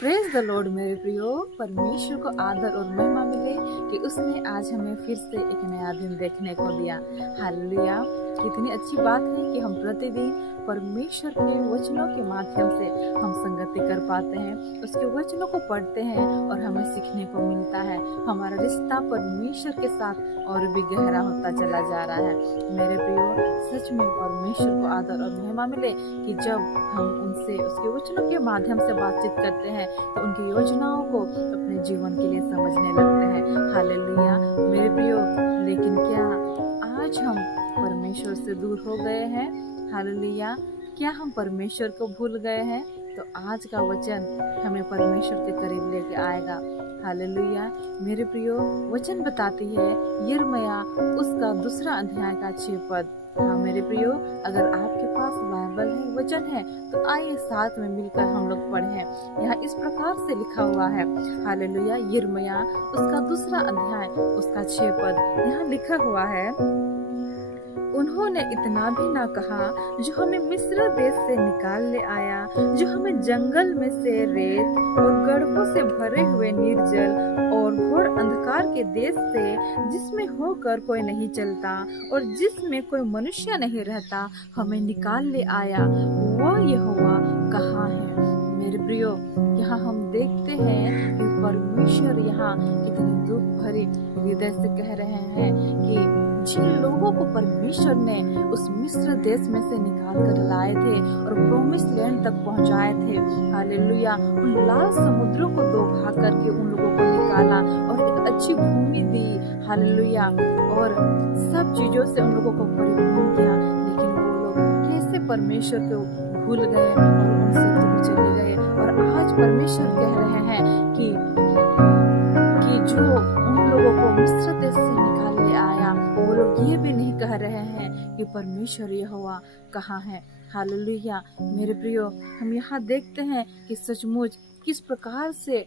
Praise the Lord मेरे प्रियो। परमेश्वर को आदर और महिमा मिले कि उसने आज हमें फिर से एक नया दिन देखने को दिया। हालेलुया। कितनी अच्छी बात है कि हम प्रतिदिन परमेश्वर के वचनों के माध्यम से हम संगति कर पाते हैं, उसके वचनों को पढ़ते हैं और हमें सीखने को मिलता है। हमारा रिश्ता परमेश्वर के साथ और भी गहरा होता चला जा रहा है। मेरे प्रियो, सच में परमेश्वर को आदर और महिमा मिले कि जब हम उनसे उसके वचनों के माध्यम से बातचीत करते हैं तो उनकी योजनाओं को अपने जीवन के लिए समझने लगते हैं। हालेलुया मेरे प्रियो, लेकिन क्या आज हम परमेश्वर से दूर हो गए हैं? हालेलुया, क्या हम परमेश्वर को भूल गए हैं? तो आज का वचन हमें परमेश्वर के करीब लेके आएगा। हालेलुया मेरे प्रियो, वचन बताती है यिर्मयाह उसका 2 अध्याय का 6 पद। हाँ मेरे प्रियो, अगर आपके पास बाइबल है, वचन है, तो आइए साथ में मिलकर हम लोग पढ़ें। यहाँ इस प्रकार से लिखा हुआ है, हालेलुया, यिर्मयाह उसका 2 अध्याय उसका 6 पद। यहाँ लिखा हुआ है, उन्होंने इतना भी ना कहा जो हमें मिस्र देश से निकाल ले आया, जो हमें जंगल में से रेत और गड्ढों से भरे हुए निर्जल और घोर अंधकार के देश से, जिसमें होकर कोई नहीं चलता और जिसमें कोई मनुष्य नहीं रहता, हमें निकाल ले आया। वह यहोवा कहाँ है? मेरे प्रियो, यहाँ हम देखते हैं कि परमेश्वर यहाँ कितने दुख भरे हृदय से कह रहे हैं कि जिन लोगों को परमेश्वर ने उस मिस्र देश में से निकाल कर लाए थे और प्रोमिस लैंड तक पहुंचाए थे, हालेलुया, उन लाल समुद्रों को 2 भाग करके उन लोगों को निकाला और एक अच्छी भूमि दी, हालेलुया, और सब चीजों से उन लोगों को परिपूर्ण किया। लेकिन वो लोग कैसे परमेश्वर को भूल गए और उनसे दूर चले गए। और आज परमेश्वर कह रहे हैं कि जो उन लोगों को मिस्र देश से निकाल ले आया, वो लोग ये भी नहीं कह रहे हैं कि परमेश्वर यहोवा कहाँ है। हालेलुया मेरे प्रियो, हम यहाँ देखते हैं कि सचमुच किस प्रकार से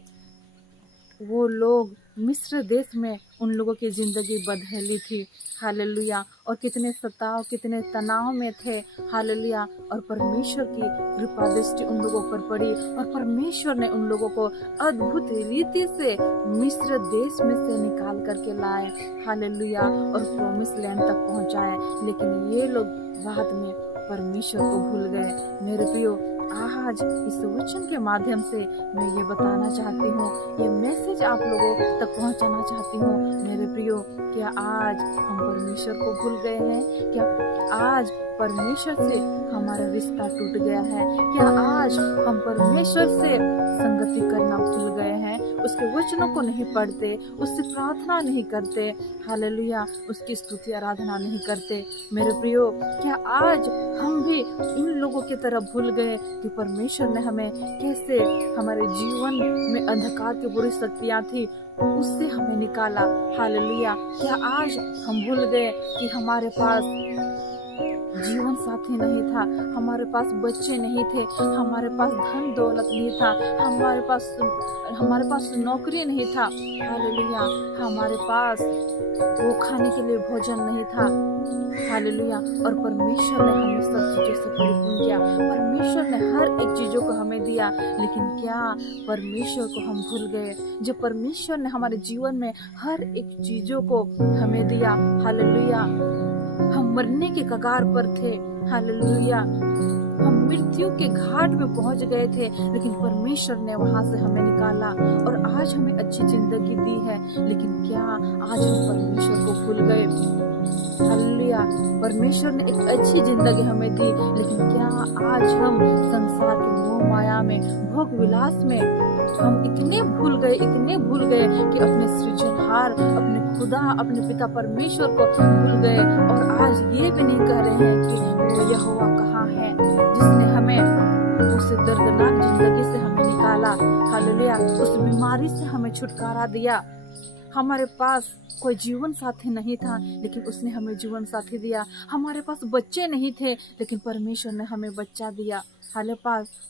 वो लोग मिस्र देश में उन लोगों की जिंदगी बदहली थी। हालेलुया, और कितने सताव, कितने तनाव में थे। हालेलुया, और परमेश्वर की कृपा दृष्टि उन लोगों पर पड़ी और परमेश्वर ने उन लोगों को अद्भुत रीति से मिस्र देश में से निकाल करके लाए, हालेलुया, और प्रोमिस लैंड तक पहुंचाए। लेकिन ये लोग बाद में परमेश्वर को भूल गए। मेरे प्रियो, आज इस वचन के माध्यम से मैं ये बताना चाहती हूँ, ये मैसेज आप लोगों तक पहुँचाना चाहती हूँ। मेरे प्रियो, क्या आज हम परमेश्वर को भूल गए हैं? क्या आज परमेश्वर से हमारा रिश्ता टूट गया है? क्या आज हम परमेश्वर से संगति करना भूल गए हैं? उसके वचनों को नहीं पढ़ते, उससे प्रार्थना नहीं करते, हालेलुया, उसकी स्तुति आराधना नहीं करते। मेरे प्रियो, क्या आज हम भी इन लोगों की तरह भूल गए कि परमेश्वर ने हमें कैसे हमारे जीवन में अंधकार की बुरी शक्तियां थी उससे हमें निकाला? हालेलुया, क्या आज हम भूल गए कि हमारे पास जीवन साथी नहीं था, हमारे पास बच्चे नहीं थे, हमारे पास धन दौलत नहीं था, हमारे पास नौकरी नहीं था, हालेलुया, हमारे पास वो खाने के लिए भोजन नहीं था, हालेलुया, और परमेश्वर ने हमें सब चीजों से परिपूर्ण किया। परमेश्वर ने हर एक चीजों को हमें दिया, लेकिन क्या परमेश्वर को हम भूल गए? जब परमेश्वर ने हमारे जीवन में हर एक चीजों को हमें दिया, हालेलुया, हम मरने के कगार पर थे, हालेलुया, हम मृत्यु के घाट में पहुंच गए थे, लेकिन परमेश्वर ने वहां से हमें निकाला और आज हमें अच्छी जिंदगी दी है। लेकिन क्या आज हम परमेश्वर को भूल गए? हालेलुया, परमेश्वर ने एक अच्छी जिंदगी हमें दी, लेकिन क्या आज हम संसार के मोह माया में, भोग विलास में हम इतने भूल गए कि अपने सृजनहार, अपने खुदा, अपने पिता परमेश्वर को भूल गए और आज ये भी नहीं कह रहे हैं कि वो यहोवा कहाँ है, जिसने हमें उस दर्दनाक जिंदगी से हमें निकाला, हालेलुया, उस बीमारी से हमें छुटकारा दिया। हमारे पास कोई जीवन साथी नहीं था, लेकिन उसने हमें जीवन साथी दिया। हमारे पास बच्चे नहीं थे, लेकिन परमेश्वर ने हमें बच्चा दिया।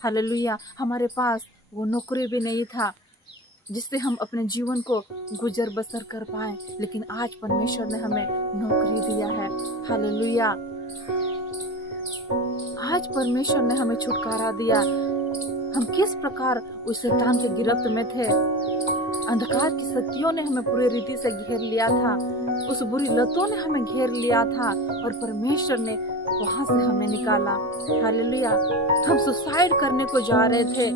हालेलुया, हमारे पास वो नौकरी भी नहीं था जिससे हम अपने जीवन को गुजर बसर कर पाए, लेकिन आज परमेश्वर ने हमें नौकरी दिया है। हालेलुया, आज परमेश्वर ने हमें छुटकारा दिया। हम किस प्रकार उस शैतान के गिरफ्त में थे। अंधकार की शक्तियों ने हमें पूरी रीति से घेर लिया था, उस बुरी लतों ने हमें घेर लिया था और परमेश्वर ने वहां से हमें निकाला। हालेलुया। हम सुसाइड करने को जा रहे थे,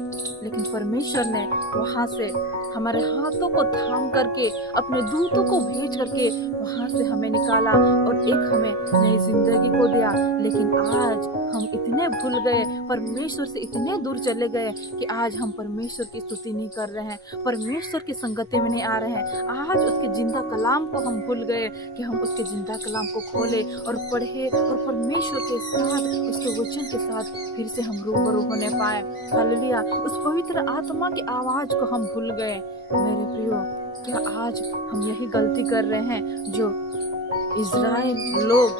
लेकिन परमेश्वर ने वहां से हमारे हाथों को थाम करके अपने दूतों को भेज करके वहां से हमें निकाला और एक हमें नई जिंदगी को दिया। लेकिन आज हम इतने भूल गए, परमेश्वर से इतने दूर चले गए कि आज हम परमेश्वर की स्तुति नहीं कर रहे हैं, परमेश्वर की संगति में नहीं आ रहे हैं। आज उसके जिंदा कलाम को हम भूल गए कि हम उसके जिंदा कलाम को खोले और पढ़े और परमेश्वर के साथ, उसके वचन के साथ फिर से हम रूबरू होने पाए। हालेलुया। उस पवित्र आत्मा की आवाज को हम भूल गए। मेरे प्रियो, क्या आज हम यही गलती कर रहे हैं जो इज़राइल लोग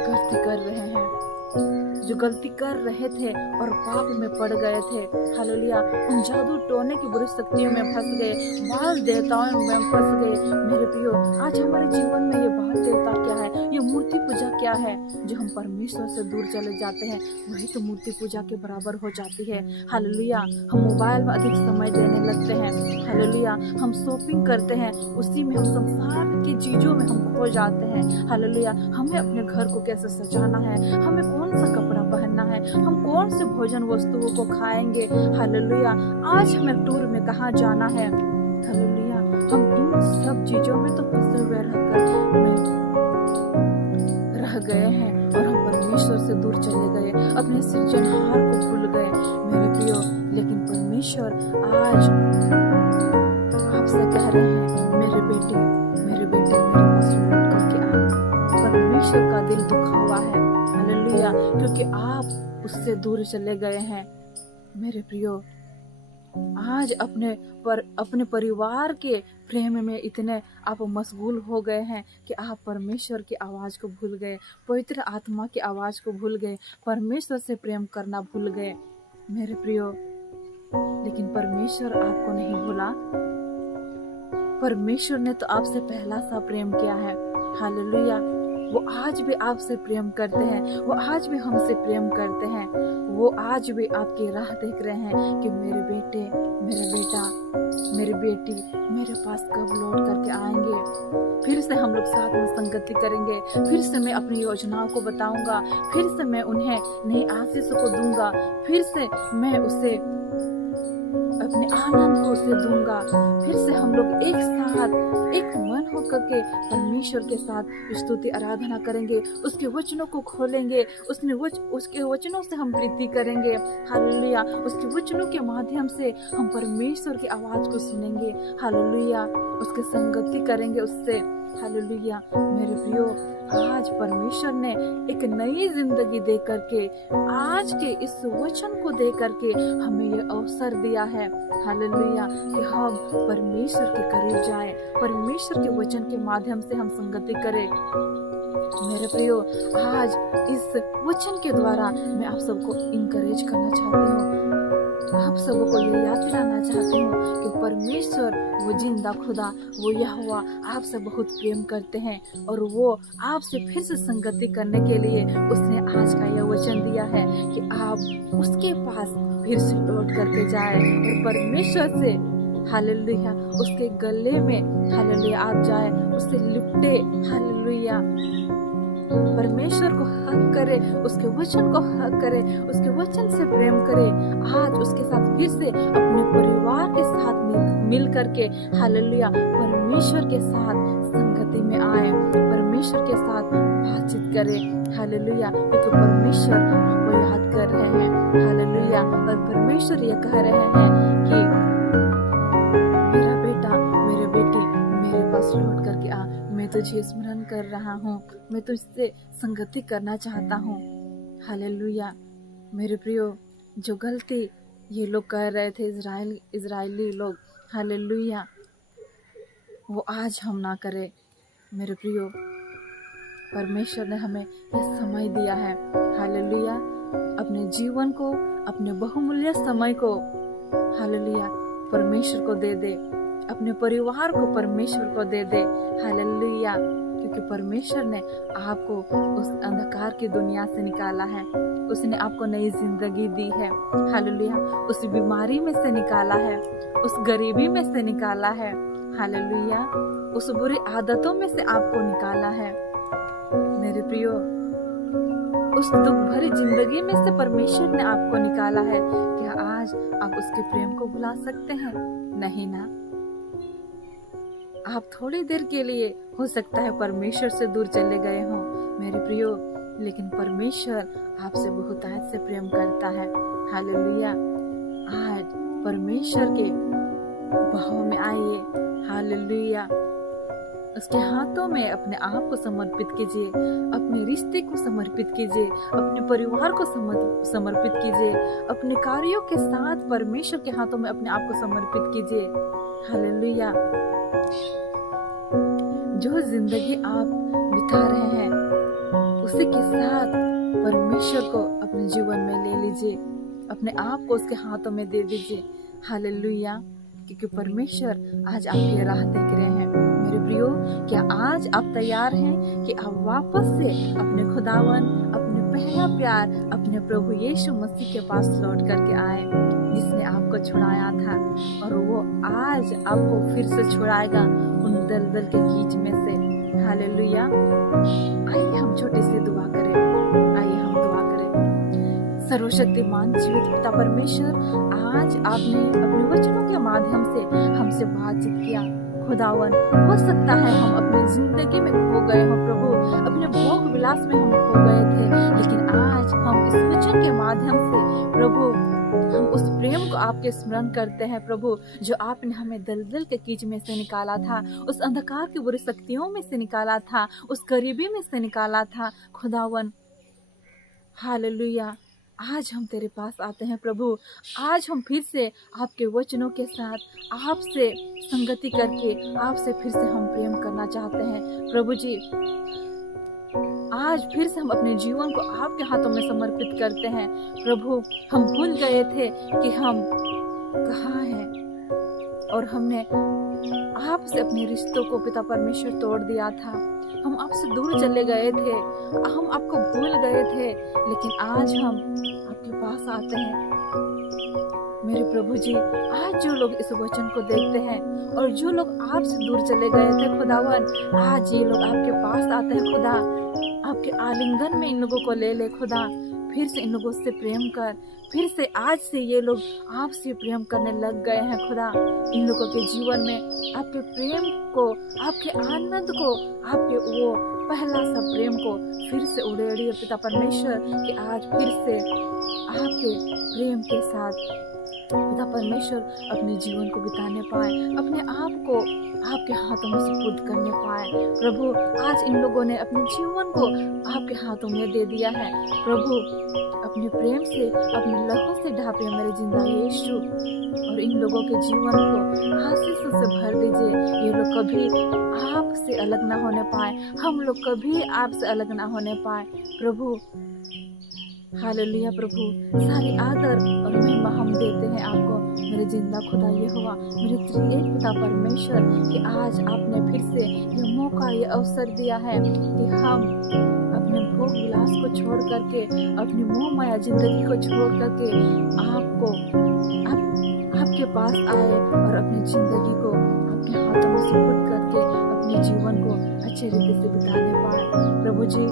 गलती कर रहे हैं, जो गलती कर रहे थे और पाप में पड़ गए थे। हालेलुया। उन जादू टोने की बुरी शक्तियों में फंस गए, बाल देवताओं में फंस गए। मेरे प्रियो, आज हमारे जीवन में ये बाल देवता क्या है, ये मूर्ति पूजा क्या है, जो हम परमेश्वर से दूर चले जाते हैं, वही तो मूर्ति पूजा के बराबर हो जाती है। हालेलुया। हम मोबाइल में अधिक समय देने लगते हैं। हालेलुया। हम शॉपिंग करते हैं, उसी में हम संसार की चीजों में हम खो जाते हैं। हालेलुया। हमें अपने घर को कैसे सजाना है, हमें कौन सा कपड़ा पहनना है, हम कौन से भोजन वस्तुओं को खाएंगे। हालेलुया। आज हमें टूर में कहाँ जाना है। हालेलुया। हम इन सब चीजों में तो फंसे हुए रह गए हैं और हम परमेश्वर से दूर चले गए, अपने सृजनहार को भूल गए। मेरे प्रियो, लेकिन परमेश्वर आज आपसे कह रहे हैं, मेरे बेटे मेरे पास लौट करके आ। परमेश्वर का दिल दुखा हुआ है। हालेलुया। क्योंकि आप उससे दूर चले गए हैं। मेरे प्रियो, आज अपने परिवार के प्रेम में इतने आप मशगूल हो गए हैं कि आप परमेश्वर की आवाज को भूल गए, पवित्र आत्मा की आवाज को भूल गए, परमेश्वर से प्रेम करना भूल गए। मेरे प्रियो, लेकिन परमेश्वर आपको नहीं भूला। परमेश्वर ने तो आपसे पहला सा प्रेम किया है। हालेलुया। वो आज भी आपसे प्रेम करते हैं, वो आज भी हमसे प्रेम करते हैं। वो आज भी आपकी राह देख रहे हैं कि मेरे बेटे, मेरे बेटा, मेरी बेटी मेरे पास कब लौट करके आएंगे। फिर से हम लोग साथ में संगति करेंगे, फिर से मैं अपनी योजनाओं को बताऊंगा, फिर से मैं उन्हें नई आशीष को दूंगा, फिर से मैं उसे अपने आनंद को उसे दूंगा। फिर से हम लोग एक साथ एक मन होकर के परमेश्वर के साथ स्तुति आराधना करेंगे, उसके वचनों को खोलेंगे, उसके वचनों से हम प्रीति करेंगे। हालेलुया। उसके वचनों के माध्यम से हम परमेश्वर की आवाज को सुनेंगे। हालेलुया। उसके संगति करेंगे उससे। हालेलुया। मेरे प्रियो, आज परमेश्वर ने एक नई जिंदगी दे करके, आज के इस वचन को दे करके हमें ये अवसर दिया है। हालेलुया। कि हम परमेश्वर के करीब जाएं, परमेश्वर के वचन के माध्यम से हम संगति करें। मेरे प्रियो, आज इस वचन के द्वारा मैं आप सबको इनकरेज करना चाहती हूँ, आप सबको ये याद दिलाना चाहती हूँ कि परमेश्वर वो जिंदा खुदा, वो यहोवा आपसे बहुत प्रेम करते हैं और वो आपसे फिर से संगति करने के लिए उसने आज का यह वचन दिया है कि आप उसके पास फिर से लौट करके जाए और परमेश्वर से, हालेलुया, उसके गले में, हालेलुया, आप जाए, उससे लिपटे। हालेलुया। परमेश्वर को हक करे, उसके वचन को हक करे, उसके वचन से प्रेम करे। आज उसके साथ फिर से अपने परिवार के साथ मिल करके, हालेलुया, परमेश्वर के साथ संगति में आए, परमेश्वर के साथ बातचीत करे। हालेलुया। क्योंकि परमेश्वर आपको याद कर रहे हैं। हालेलुया। और परमेश्वर ये कह रहे हैं कि मेरा बेटा, मेरे बेटी, मेरे पास लौट करके आ, मैं तुझे स्मरण कर रहा हूँ, मैं तुझसे संगति करना चाहता हूँ। हालेलुया। मेरे प्रियो, जो गलती ये लोग कर रहे थे, इजरायली लोग, हालेलुया, वो आज हम ना करें। मेरे प्रियो, परमेश्वर ने हमें यह समय दिया है। हालेलुया। अपने जीवन को, अपने बहुमूल्य समय को, हालेलुया, परमेश्वर को दे दे, अपने परिवार को परमेश्वर को दे दे। हालेलुया। क्योंकि परमेश्वर ने आपको उस अंधकार की दुनिया से निकाला है। उसने आपको नई जिंदगी दी है। हालेलुया। उस बीमारी में से निकाला है, उस गरीबी में से निकाला है। हालेलुया। उस बुरी आदतों में से आपको निकाला है। मेरे प्रियो, उस दुख भरी जिंदगी में से परमेश्वर ने आपको निकाला है। क्या आज आप उसके प्रेम को भुला सकते हैं? नहीं ना। आप थोड़ी देर के लिए हो सकता है परमेश्वर से दूर चले गए हों मेरे प्रियो, लेकिन परमेश्वर आपसे बहुतायत से प्रेम करता है। हालेलुया। आज परमेश्वर के भाव में आइए। हालेलुया। उसके हाथों में अपने आप को समर्पित कीजिए, अपने रिश्ते को समर्पित कीजिए, अपने परिवार को समर्पित कीजिए, अपने कार्यों के साथ परमेश्वर के हाथों में अपने आप को समर्पित कीजिए। हालेलुया। जो जिंदगी आप बिता रहे हैं उसी के साथ परमेश्वर को अपने जीवन में ले लीजिए, अपने आप को उसके हाथों में दे दीजिए। हालेलुया। क्योंकि परमेश्वर आज आपकी राह देख रहे हैं। मेरे प्रियो, क्या आज आप तैयार हैं कि आप वापस से अपने खुदावन, अपने पहला प्यार, अपने प्रभु यीशु मसीह के पास लौट करके आए, जिसने आपको छुड़ाया था और वो आज आपको फिर से छुड़ाएगा उन दलदल के कीच में से। हालेलुया। आइए हम छोटी सी दुआ करें। आइए हम दुआ करें। सर्वशक्तिमान जीवित पिता परमेश्वर, आज आपने अपने वचनों के माध्यम से हमसे बातचीत किया। खुदावन, हो सकता है हम अपनी जिंदगी में खो गए हो प्रभु, अपने भोग विलास में हम खो गए थे, लेकिन आज हम इस वचन के माध्यम से प्रभु हम उस प्रेम को आपके स्मरण करते हैं प्रभु, जो आपने हमें दलदल के कीच में से निकाला था, उस अंधकार की बुरी शक्तियों में से निकाला था, उस गरीबी में से निकाला था। खुदावन, हालेलुया। आज हम तेरे पास आते हैं प्रभु। आज हम फिर से आपके वचनों के साथ आपसे संगति करके आपसे फिर से हम प्रेम करना चाहते हैं प्रभु जी। आज फिर से हम अपने जीवन को आपके हाथों में समर्पित करते हैं प्रभु। हम भूल गए थे कि हम कहाँ हैं और हमने आपसे अपने रिश्तों को पिता परमेश्वर तोड़ दिया था। हम आपसे दूर चले गए थे, हम आपको भूल गए थे, लेकिन आज हम आपके पास आते हैं मेरे प्रभु जी। आज जो लोग इस वचन को देखते हैं और जो लोग आपसे दूर चले गए थे खुदावन, आज ये लोग आपके पास आते हैं खुदा। आपके आलिंगन में इन लोगों को ले ले खुदा, फिर से इन लोगों से प्रेम कर। फिर से आज से ये लोग आपसे प्रेम करने लग गए हैं खुदा। इन लोगों के जीवन में आपके प्रेम को, आपके आनंद को, आपके वो पहला सा प्रेम को फिर से उड़ेड़िए पिता परमेश्वर, कि आज फिर से आपके प्रेम के साथ पिता परमेश्वर अपने जीवन को बिताने पाए, अपने आप को आपके हाथों में सुपुर्द करने पाए प्रभु। आज इन लोगों ने अपने जीवन को आपके हाथों में दे दिया है प्रभु। अपने प्रेम से, अपने लहू से ढांपे मेरे जिंदा यीशु, और इन लोगों के जीवन को आशीषों से भर दीजिए। ये लोग कभी आपसे अलग ना होने पाए, हम लोग कभी आपसे अलग ना होने पाए प्रभु। हालेलुया प्रभु। सारी आदर और महिमा हम देते हैं आपको मेरे जिंदा खुदा यहोवा, मेरे त्रिएक पिता परमेश्वर, कि आज आपने फिर से ये मौका, ये अवसर दिया है कि हम अपने भोग विलास को छोड़ करके, अपनी मोह माया जिंदगी को छोड़ करके आपके पास आए और अपनी जिंदगी को आपके हाथों में सुपुर्द करके अपने जीवन को अच्छे रीति से बिताने पाए प्रभु जी।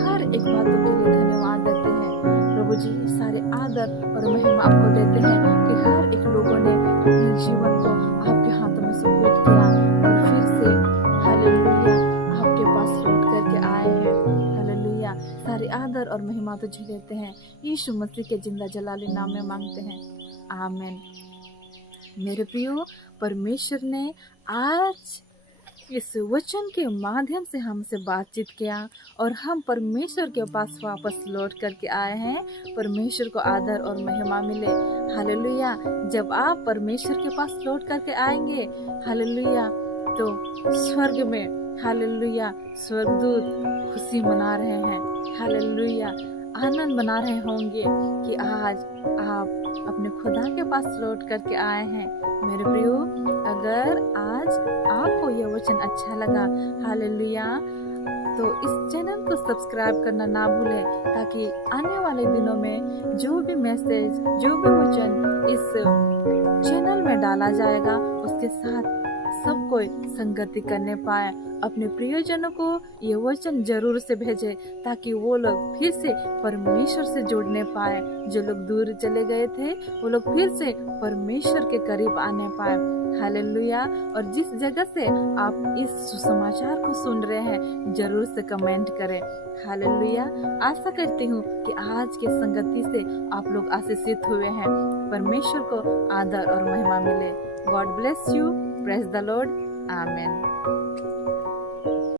हर एक बातों के लिए धन्यवाद देते हैं प्रभु जी। सारे आदर और महिमा आपको देते हैं कि हर एक लोगों ने अपने जीवन को आपके हाथों में सुपुर्द किया और फिर से हालेलुया आपके पास लौट करके आए हैं। हालेलुया। सारे आदर और महिमा तुझे देते हैं, यीशु मसीह के जिंदा जलाली नाम में मांगते हैं, आमीन। मेरे प्रियो, परमेश्वर ने आज इस वचन के माध्यम से हमसे बातचीत किया और हम परमेश्वर के पास वापस लौट करके आए हैं। परमेश्वर को आदर और महिमा मिले। हालेलुया। जब आप परमेश्वर के पास लौट करके आएंगे, हालेलुया, तो स्वर्ग में, हालेलुया, स्वर्गदूत खुशी मना रहे हैं। हालेलुया, आनंद मना रहे होंगे कि आज आप अपने खुदा के पास लौट करके आए हैं। मेरे प्रियो, अगर आज आपको यह वचन अच्छा लगा, हालेलुया, तो इस चैनल को सब्सक्राइब करना ना भूलें, ताकि आने वाले दिनों में जो भी मैसेज, जो भी वचन इस चैनल में डाला जाएगा उसके साथ सब कोई संगति करने पाए। अपने प्रियजनों को ये वचन जरूर से भेजें, ताकि वो लोग फिर से परमेश्वर से जुड़ने पाए। जो लोग दूर चले गए थे वो लोग फिर से परमेश्वर के करीब आने पाए। हालेलुया। और जिस जगह से आप इस सुसमाचार को सुन रहे हैं जरूर से कमेंट करें। हालेलुया। आशा करती हूँ कि आज के संगति से आप लोग आशीषित हुए हैं। परमेश्वर को आदर और महिमा मिले। God bless you. Praise the Lord. Amen.